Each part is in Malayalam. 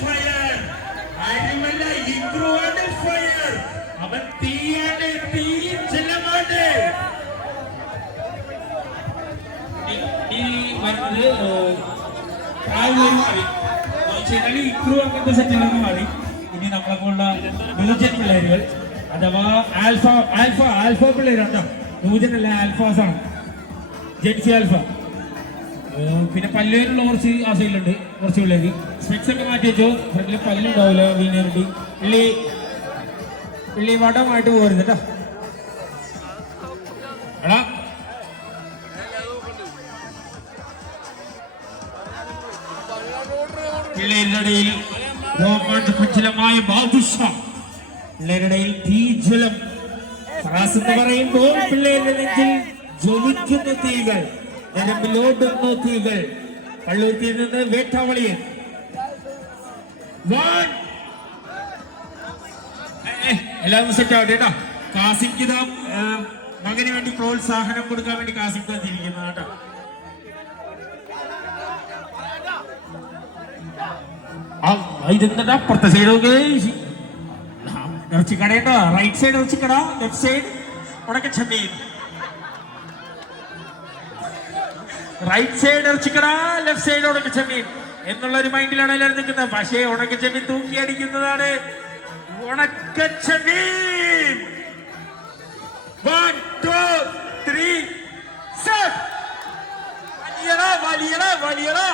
ഫയർ. അരിമല്ല ഇഗ്രുവാണ് ഫയർ. അവൻ തീയാണ്, തീ ജലമാണ്. ഈ വരുന്നത് മാറി ഇക്രു അങ്ങനത്തെ സെറ്റുകളൊക്കെ മാറി. ഇനി നമ്മളെ പോലുള്ള ന്യൂജൻ പിള്ളേരുകൾ അഥവാ ആൽഫ പിള്ളേരുണ്ടോ? ന്യൂജൻ അല്ല, ആൽഫാസ് ആണ്, ജെൻസി ആൽഫ. പിന്നെ പല്ലുവേലുള്ള കുറച്ച് ആ സൈഡിലുണ്ട് കുറച്ച് പിള്ളേര്. സ്പെക്സ് ഒക്കെ മാറ്റി വെച്ചോ, ഫ്രണ്ടിൽ പല്ലുണ്ടാവില്ല വീണിട്ട്. പിള്ളി വടമായിട്ട് പോരുന്നു കേട്ടോ. എടാ പിള്ളേരുടെ ഇടയിൽ രോമാഞ്ചമായ ബാദുഷ, പിള്ളേരുടെ ഇടയിൽ തീജ്വലം ഫറാസ് എന്ന് പറയുമ്പോൾ പിള്ളേരുടെ നെഞ്ചിൽ ജ്വലിക്കുന്ന തീകൾ, ഞരമ്പിലോടുന്ന തീകൾ. പള്ളൂർത്തിൽ നിന്ന് വേട്ടാവളിയൻ. എല്ലാവരും സെറ്റ് ആവട്ടെ കേട്ടോ. കാസിക്ക് മകന് വേണ്ടി പ്രോത്സാഹനം കൊടുക്കാൻ വേണ്ടി കാസിക്ക് തന്നിരിക്കുന്നത് കേട്ടോ. ഇതെന്താ അപ്പുറത്തെ സൈഡ് ഇറച്ചിക്കടയുണ്ടോ? റൈറ്റ് സൈഡ് ഇറച്ചിക്കട, ലെഫ്റ്റ് സൈഡ് ഉണക്കച്ചമ്മീൻ. റൈറ്റ് സൈഡ് ഇറച്ചിക്കട, ലെഫ്റ്റ് സൈഡ് ഉണക്കച്ചമ്മീൻ എന്നുള്ളൊരു മൈൻഡിലാണ് എല്ലാവരും നിൽക്കുന്നത്. പക്ഷേ ഉണക്കച്ചമ്മീൻ തൂക്കി അടിക്കുന്നതാണ് ഉണക്കച്ചമ്മീൻ. 1 2 3 set. വലിയടാ.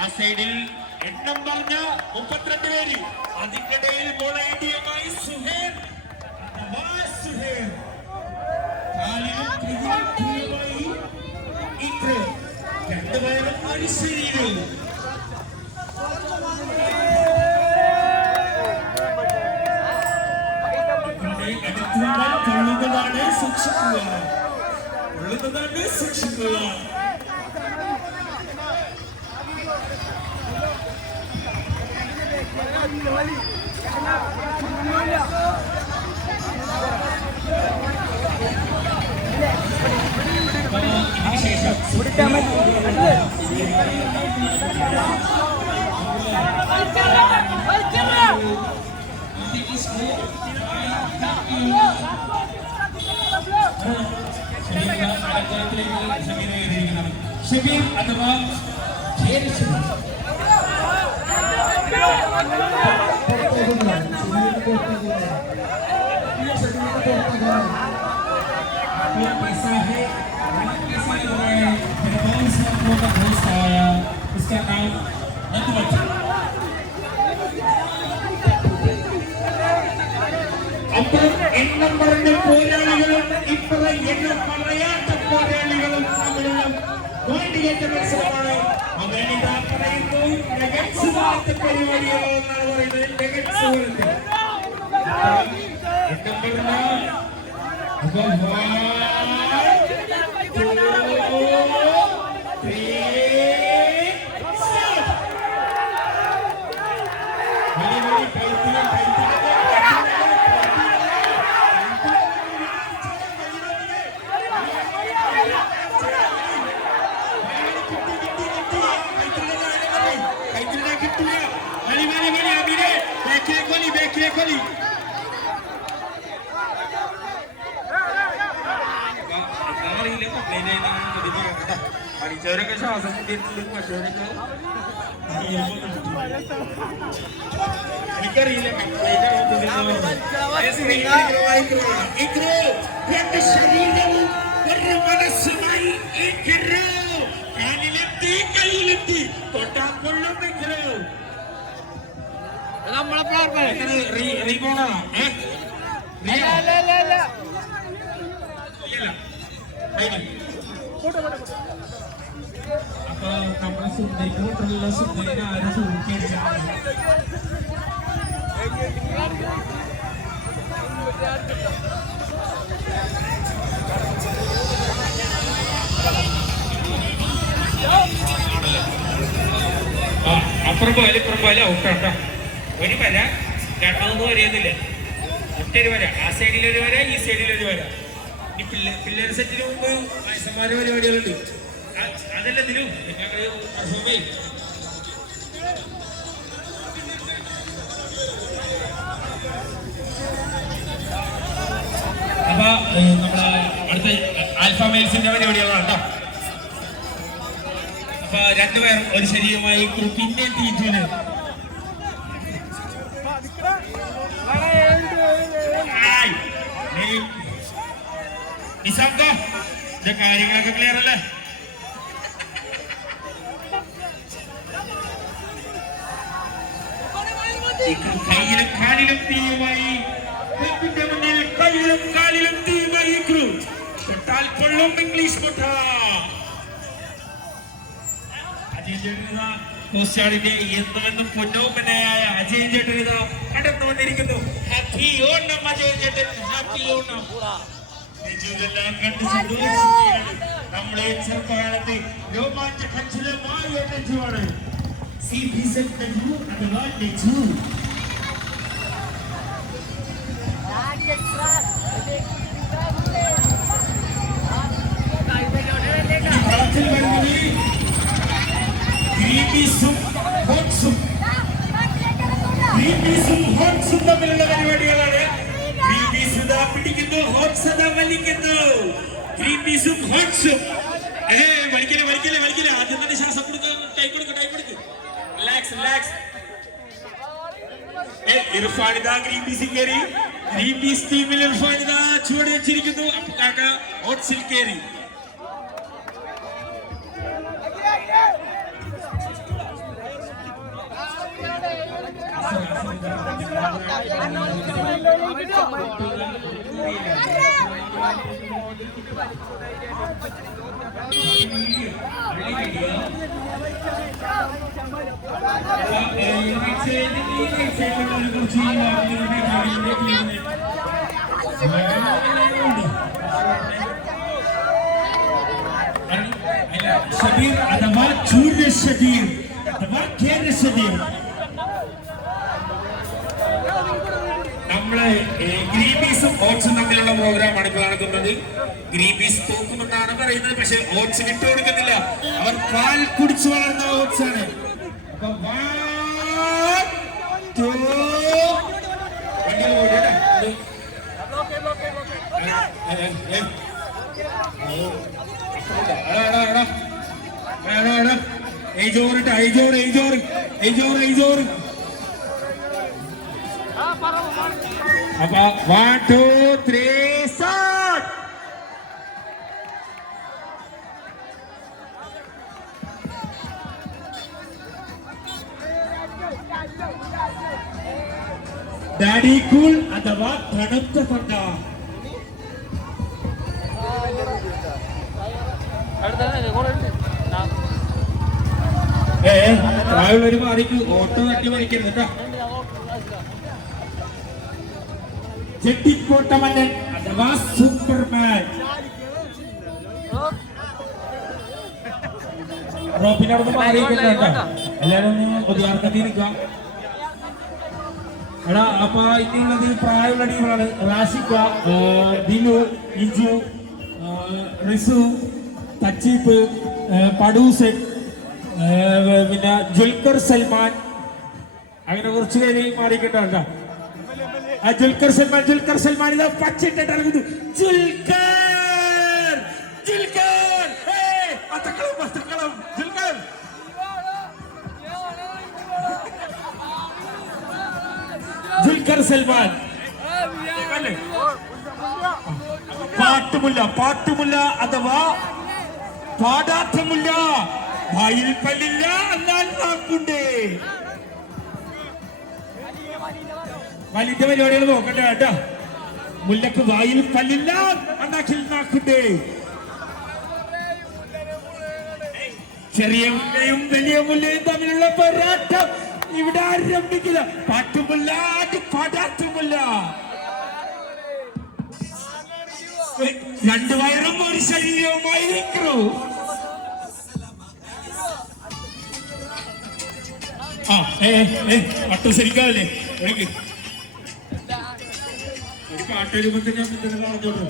ആ സൈഡിൽ എണ്ണം പറഞ്ഞ 32 പേര്. അതിനിടയിൽ മോളേഡിയമായി സുഹേർ. രണ്ടുപേരും അരിശരീരം. കൊള്ളുന്നതാണ് സൂക്ഷിക്കുക. ഷബീർ അഥവാ इसका नाम അപ്പോൾ എണ്ണം പറഞ്ഞ പോരാളികളും ഇപ്പോൾ എണ്ണം പറയാത്ത പോരാളികളും തമ്മിലുള്ള വേണ്ടിയേറ്റ മത്സരമാണ്. അവനിതാ പറയുന്നു നെഗറ്റ്സ് പോലത്തെ പരിപാടികളോ എന്നാണ് പറയുന്നത്. നെഗറ്റ്സ് പോലത്തെ എണ്ണം പറഞ്ഞ പഠിച്ചവരൊക്കെ ശ്വാസം എനിക്കറിയില്ല. ശരീരവും ഒരു മനസ്സുമായി കാനിലെത്തി കയ്യിലെത്തി തൊട്ടാൻ കൊള്ളും. അപ്പൊ നമ്മളെ സുന്ദരിക്കുള്ള സുന്ദരിനെ ആരും സൂക്ഷിക്കാൻ അപ്പുറം പോയാലും ഔട്ടാട്ടോ. ഒരു വര രണ്ടാമത് വരെയൊന്നുമില്ല, ഒറ്റൊരു വര. ആ സൈഡിലൊരു വര, ഈ സൈഡിലൊരു വര. ഇനി പിള്ളേർ സെറ്റിന് മുമ്പ് വയസ്സന്മാരുടെ പരിപാടികളുണ്ട്. അതല്ല തിരു അപ്പൊ നമ്മളെ അടുത്ത ആൽഫ മെയിൽസിന്റെ പരിപാടികളാണ് കേട്ടോ. അപ്പൊ രണ്ടുപേർ ഒരു ശരീരമായി പിന്നെ ടീറ്റിന് നിസാന്ത കാര്യങ്ങളൊക്കെ ക്ലിയർ അല്ലേ? കയ്യിലും കാലിലും തീയുമായി മുന്നിൽ കയ്യിലും കാലിലും തീയുമായി തൊട്ടാൽ കൊള്ളും ഇംഗ്ലീഷ് മുട്ട. അജയ് ചേട്ടനിത കോസ്റ്റാടിന്റെ എന്നും പൊന്നോപ്പനായ അജയ് ചേട്ടനിത കടന്നു വന്നിരിക്കുന്നു. ഹാപ്പി ഓണം അജയ് ചേട്ടൻ, ഹാപ്പി ഓണം. ഇതെല്ലാം കണ്ട് സന്തോഷിക്കുകയാണ്. നമ്മളെ ചെറുപ്പകാലത്ത് രോമാഞ്ചകഞ്ചലമായ നെഞ്ചുമാണ് അഥവാ നെഞ്ചു. കളത്തിൽ വരുന്നത് ഗ്രീൻപീസും ഹോട്ട്സും തമ്മിലുള്ള പരിപാടികളാണ്. ഗ്രീൻപീസ് ഇതാ പിടിക്കുന്നു, ഹോട്ട്സ് ഇതാ വലിക്കുന്നു. ഗ്രീൻപീസും ഹോട്ട്സും വലിക്കില്ല. ആദ്യം തന്നെ ശ്വാസം കൊടുക്കുക, ടൈം കൊടുക്കുക. റിലാക്സ്. ഇർഫാനിത ഗ്രീൻപീസിൽ കയറി. ഗ്രീൻപീസ് ടീമിൽ ഇർഫാനിത ചുവട് വെച്ചിരിക്കുന്നു. ഹോട്ട്സിൽ കയറി. ഷബീർ അഥവാ ചൂര്യ ഷബീർ അഥവാ കേര ഷബീർ. നമ്മള് ഗ്രീൻപീസും ഓട്സും തമ്മിലുള്ള പ്രോഗ്രാമാണ് ഇപ്പോൾ നടക്കുന്നത്. ഗ്രീൻപീസ് തോക്കുമെന്നാണ് പറയുന്നത്, പക്ഷെ ഓട്സ് വിട്ടുകൊടുക്കുന്നില്ല. അവർ പാൽ കുടിച്ചു വളർന്ന ഓട്സ് ആണ്. അപ്പൊ അപ്പൊ 1 2 3 start. ഡാഡി കൂൾ അഥവാ തണുത്ത തൊണ്ട. ഒരു മാറിക്ക് ഓട്ടോ തട്ടി മരിക്കരുത് കേട്ടോ. ചെട്ടിക്കോട്ടമല്ലൻ അഥവാ സൂപ്പർമാൻ. റോപ്പിനോടൊന്ന് മാറിയിട്ടുണ്ട് കേട്ടോ. എല്ലാരും ഒന്ന് പൊതുവാർക്കത്തിൽ നിൽക്കാം. എടാ അപ്പൊ ഇനിയുള്ളത് പ്രായമുള്ള ടീമുകളാണ്. റാഷിക്ക, ദിനു, ഇജു, റിസു, തച്ചീപ്പ്, പടൂസൻ, പിന്നെ ദുൽഖർ സൽമാൻ, അങ്ങനെ കുറച്ച് പേര് മാറിക്കിട്ടുണ്ടോ. ദുൽഖർ സൽമാൻ ഇതാ പച്ചിട്ടിട്ട് ഇറങ്ങുന്നു. ദുൽഖർ സൽമാൻ പാട്ടുമുല്ല അഥവാ പാടാത്തമുല്ല. വായിൽ പല്ലില്ല എന്നാൽ നാക്കുണ്ട്. വലിയ പരിപാടികൾ നോക്കട്ടെ കേട്ടോ. മുല്ലക്ക് വായിൽ പല്ലില്ല അണ്ണാക്കിൽ നാക്കുണ്ട്. ചെറിയ മുല്ലയും വലിയ മുല്ലയും തമ്മിലുള്ള പോരാട്ടം ഇവിടെ ആരംഭിക്കില്ല. പാട്ടുമുല്ല പാടാത്തുമുല്ല. രണ്ടു വയറും ഒരു ശരീരവുമായി നിൽക്കൂ. പട്ടു ശരിക്കാവല്ലേ എനിക്ക് പാട്ട് വരുമ്പോ തന്നെ പറഞ്ഞോളൂ.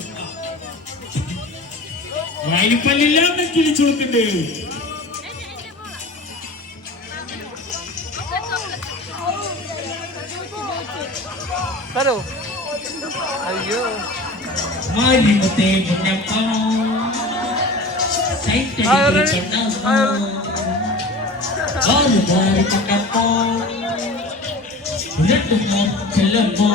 വായിപ്പല്ലില്ലാന്ന് കിളിച്ചു നോക്കണ്ടേ. അയ്യോ മാരിമുത്തേ മുന്നപ്പോ ചെല്ലുമ്പോ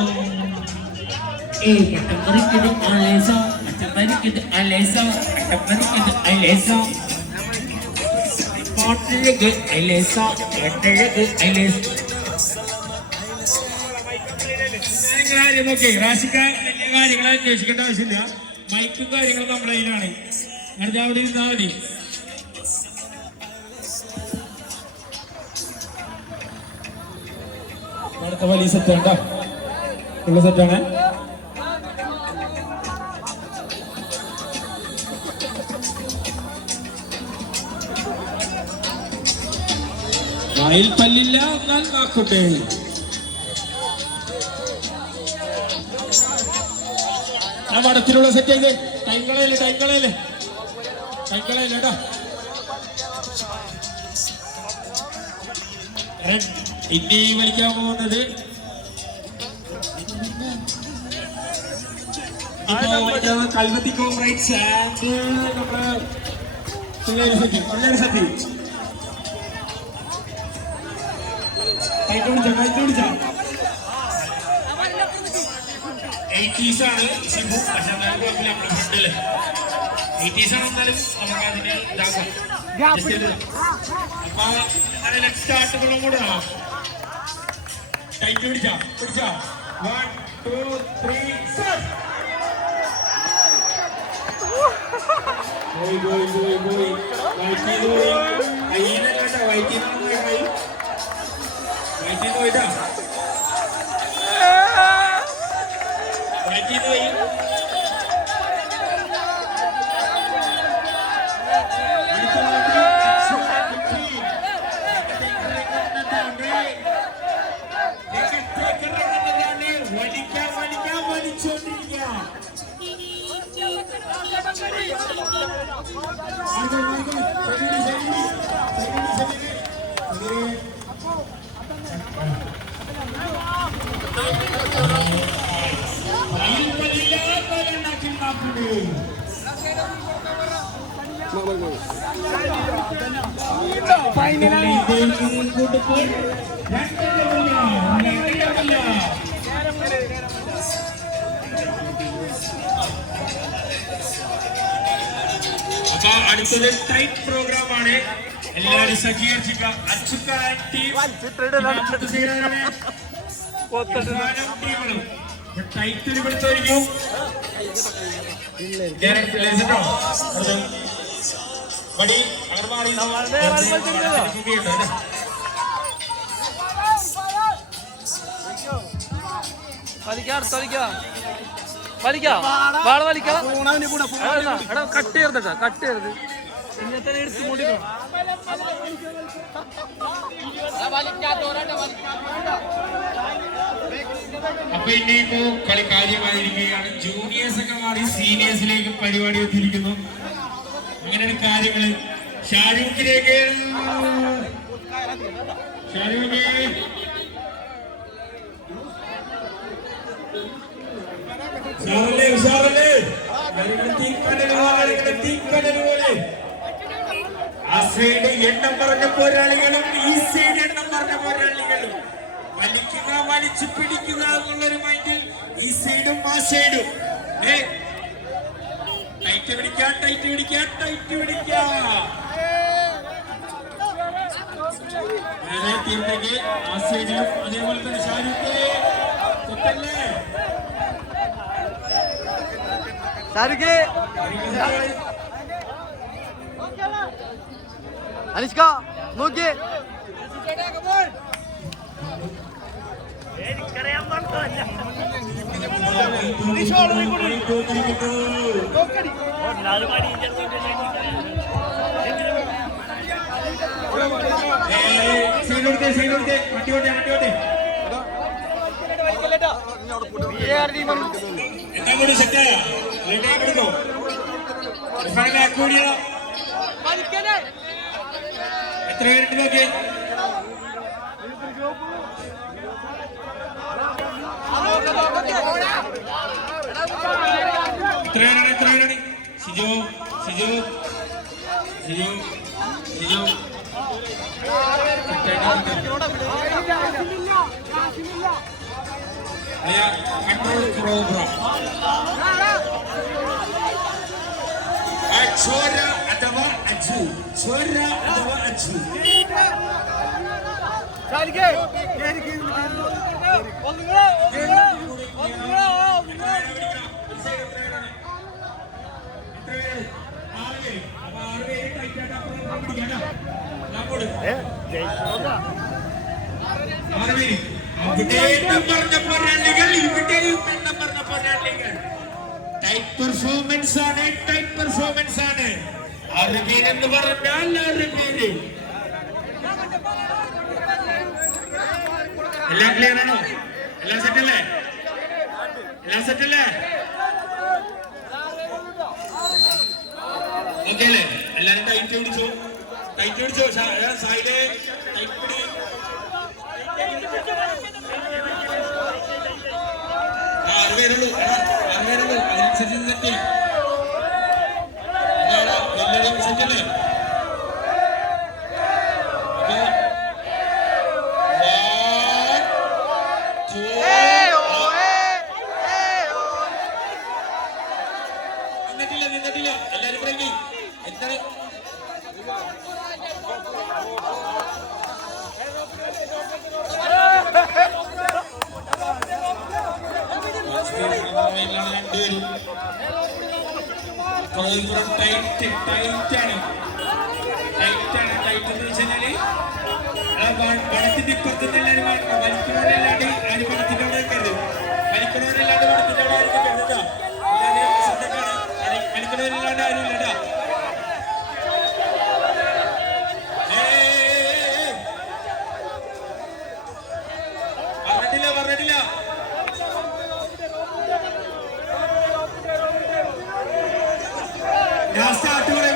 പട്ടമറിക്കത് അലേസോ പട്ടമറിക്കത് അലേസോ പട്ടമറിക്കത് അലേസോ പാട്ടഴക് അലേസോ പാട്ടഴക് അലേസോ. കാര്യമൊക്കെ റാഷിക്കാൻ വലിയ കാര്യങ്ങൾ അന്വേഷിക്കേണ്ട ആവശ്യമില്ല. മൈക്കും കാര്യങ്ങളും നമ്മുടെ കയ്യിലാണ്. അടുത്ത അവിടെ ഇരുന്നാൽ മതി. അടുത്ത വലിയ സെറ്റ് ഉണ്ടോ? ഉള്ള സെറ്റാണ്. വായിൽ പല്ലില്ല എന്നാൽ വാക്കുണ്ടേ. ആ വടത്തിലുള്ള സെറ്റ് ചെയ്ത് ടൈങ്ങളല്ലേ കേട്ടോ. ഇനി വലിക്കാൻ പോകുന്നത് കൽവത്തി കോംറൈറ്റ്സ് പിള്ളേര് സെറ്റ് കൈ പിടിച്ച 80s ആണ് ഷിബു. പക്ഷെ എന്നാലും കുഴപ്പമില്ല, നമ്മുടെ ഫ്രണ്ടല്ലേ 80s ആണ്. എന്നാലും നമുക്ക് അതിനെ ഇതാക്കാം. അപ്പൊ അങ്ങനെ നെക്സ്റ്റ് സ്റ്റാർട്ടുകളും കൂടെ ടൈറ്റ് പിടിച്ചാ 1 2 3 start. പോയി കയ്യിലല്ലാട്ടോ, വയറ്റിന്ന് പോയിട്ടാ. അപ്പൊ അടുത്തത് ടൈറ്റ് പ്രോഗ്രാം ആണ്. എല്ലാവരും സജ്ജീകരിച്ചിരിക്കുക. ടൈറ്റിൽ പിടിച്ചായിരിക്കും വടി അകർമാറി കട്ട് ചെയ്യരുത് ഇങ്ങനത്തെ എടുത്ത് മുടിക്കണം. അപ്പൊ ഇനിയിപ്പോ കളി കാര്യമായിരിക്കുകയാണ്. ജൂനിയേഴ്സ് ഒക്കെ മാറി സീനിയേഴ്സിലേക്ക് പരിപാടി എത്തിയിരിക്കുന്നു. അങ്ങനെയാണ് കാര്യങ്ങള്. ഷാരൂഖിലേക്ക് ആ സൈഡ് എണ്ണം പറഞ്ഞ പോരാളികളും ഈ സൈഡ് എണ്ണം പറഞ്ഞ പോരാളികളും വലിക്കുക, വലിച്ചു പിടിക്കുക എന്നുള്ളൊരു മൈൻഡിൽ ഈ സൈഡും ആ സൈഡും ടൈറ്റ് പിടിക്കുക. തീർത്തേക്ക് ആ സൈഡിലും അതേപോലെ തന്നെ ഷാരൂഖ് അനുഷ്ക നോക്കിയേ എന്നാ കൂടി സെറ്റായ ബാക്ക് ഓടിയോ എത്ര പേരുണ്ട് നോക്കിയേ എത്ര പേരാണ് ഷിജു ഷിജു ഷിജു ഷിജു കൺട്രോൾ പ്രോഗ്രാം ചോര അഥവാ അജു ചോര അഥവാ അജു പെർഫോമൻസ് ആണ് ടൈറ്റ് പെർഫോമൻസ് ആണ് ആറ് പേരെന്ന് പറഞ്ഞാൽ ആറ് പേര് എല്ലാം ക്ലിയർ ആണോ എല്ലാം സെറ്റല്ലേ എല്ലാം സെറ്റല്ലേ ഓക്കെ അല്ലേ എല്ലാരും ടൈറ്റ് പിടിച്ചോ സൈഡ് ടൈറ്റ് പിടി ആറ് പേരുള്ളൂ അതിനനുസരിച്ച് സെറ്റ് എല്ലാവരും സെറ്റല്ലേ നിന്നിട്ടില്ല എല്ലാരും ബ്രേക്ക് എത്ര പണത്തിന്റെ ഇപ്പുറത്തുനിന്ന് എല്ലാവരും വലിക്കുന്നവരല്ലാണ്ട് ആരും പണത്തിന്റെ അവിടെ നിൽക്കരുത് വലിക്കുന്നവരല്ലാണ്ട് പണത്തിന്റെ അവിടെ ആരും നിൽക്കരുത് ശ്രദ്ധക്കാണ് വലിക്കുന്നവരല്ലാണ്ട് ആരും ഇല്ലട്ടാ പറഞ്ഞിട്ടില്ല ഞാൻ സ്റ്റാർട്ട് പറയാം